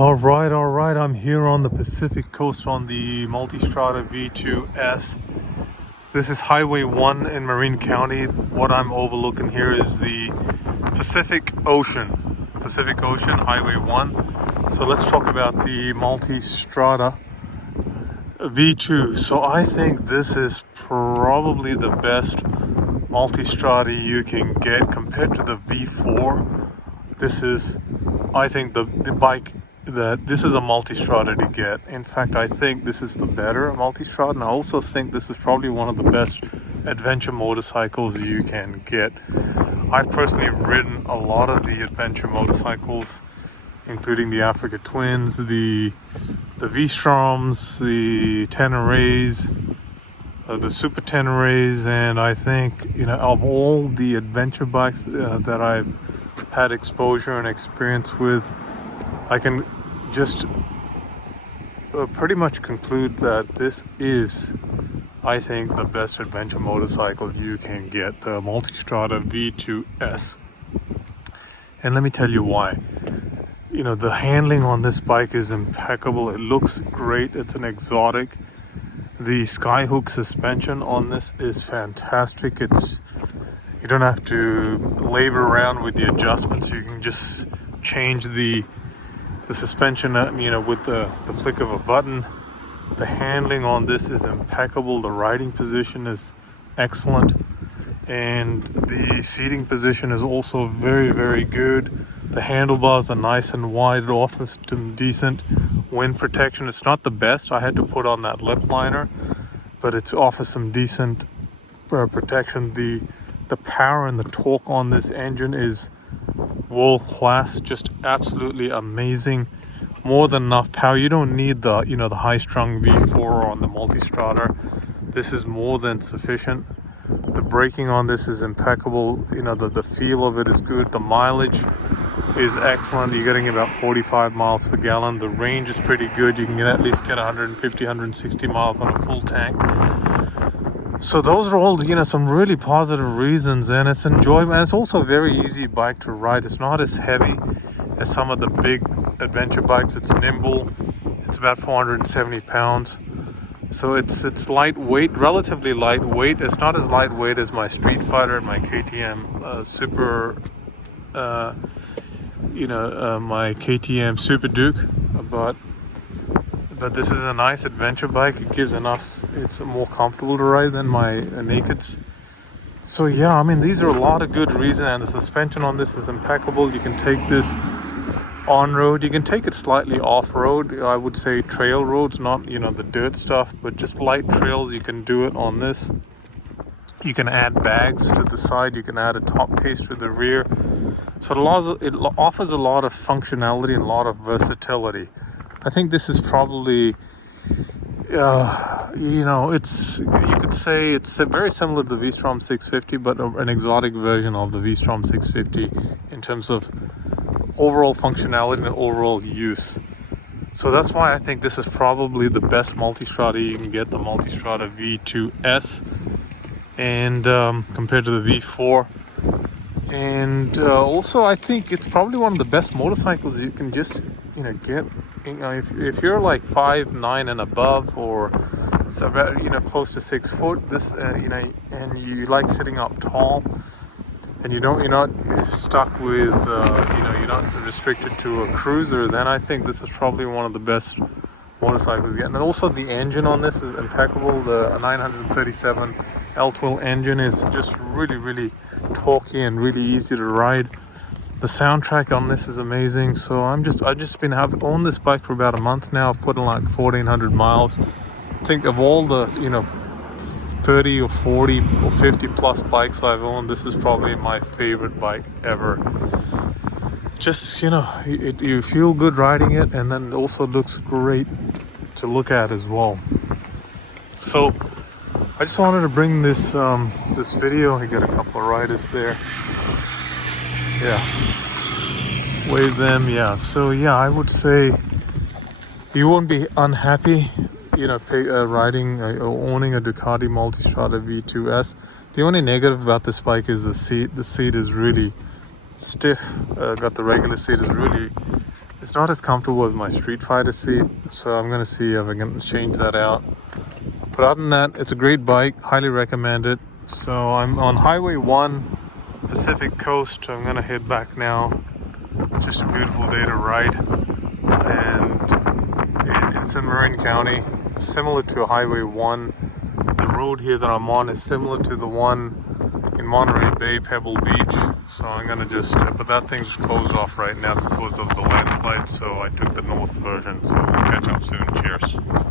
All right. I'm here on the Pacific Coast on the Multistrada V2S. This is Highway 1 in Marin County. What I'm overlooking here is the Pacific Ocean, Highway 1. So let's talk about the Multistrada V2. So I think this is probably the best Multistrada you can get compared to the V4. This is, I think, the bike that this is a Multistrada to get. In fact, I think this is the better Multistrada, and I also think this is probably one of the best adventure motorcycles you can get. I've personally ridden a lot of the adventure motorcycles, including the Africa Twins, the V-Stroms, the Tenerays, the Super Tenerays, and I think, of all the adventure bikes that I've had exposure and experience with, I can just pretty much conclude that this is, I think, the best adventure motorcycle you can get, the Multistrada V2S. And let me tell you why. The handling on this bike is impeccable. It looks great. It's an exotic. The Skyhook suspension on this is fantastic. You don't have to labor around with the adjustments. You can just change the suspension, with the flick of a button. The handling on this is impeccable. The riding position is excellent, and the seating position is also very, very good. The handlebars are nice and wide. It offers some decent wind protection. It's not the best. I had to put on that lip liner, but it offers some decent protection. The power and the torque on this engine is world class, just absolutely amazing. More than enough power. You don't need the high strung V4 on the Multistrada. This is more than sufficient. The braking on this is impeccable. The feel of it is good. The mileage is excellent. You're getting about 45 miles per gallon. The range is pretty good. You can at least get 150, 160 miles on a full tank. So those are all, some really positive reasons, and it's enjoyable. And it's also a very easy bike to ride. It's not as heavy as some of the big adventure bikes. It's nimble. It's about 470 pounds. So it's lightweight, relatively lightweight. It's not as lightweight as my Street Fighter and my KTM Super, my KTM Super Duke, but this is a nice adventure bike. It gives enough, it's more comfortable to ride than my Nakeds. So yeah, these are a lot of good reasons, and the suspension on this is impeccable. You can take this on road, you can take it slightly off road. I would say trail roads, not the dirt stuff, but just light trails. You can do it on this. You can add bags to the side, you can add a top case to the rear. So it offers a lot of functionality and a lot of versatility. I think this is probably, you could say it's very similar to the V-Strom 650, but an exotic version of the V-Strom 650 in terms of overall functionality and overall use. So that's why I think this is probably the best Multistrada you can get, the Multistrada V2S, and compared to the V4. And also, I think it's probably one of the best motorcycles you can just get. If you're like 5'9" and above, or so about close to 6 foot, this and you like sitting up tall, and you're not stuck with you're not restricted to a cruiser, then I think this is probably one of the best motorcycles yet. And also the engine on this is impeccable. The 937 L12 engine is just really, really torquey and really easy to ride. The soundtrack on this is amazing. So I've just owned this bike for about a month now. I've put in like 1,400 miles. I think of all the 30 or 40 or 50 plus bikes I've owned, this is probably my favorite bike ever. Just you feel good riding it, and then it also looks great to look at as well. So I just wanted to bring this video. I got a couple of riders there. Yeah, wave them. Yeah, so yeah, I would say you won't be unhappy, riding or owning a Ducati Multistrada V2S. The only negative about this bike is the seat. The seat is really stiff. Got the regular seat is really It's not as comfortable as my Street Fighter seat, so I'm gonna see if I can change that out. But other than that, it's a great bike, highly recommend it. So I'm on Highway 1, Pacific Coast. I'm gonna head back now. Just a beautiful day to ride, and it's in Marin County. It's similar to Highway 1. The road here that I'm on is similar to the one in Monterey Bay, Pebble Beach. So I'm gonna but that thing's closed off right now because of the landslide. So I took the north version. So we'll catch up soon. Cheers.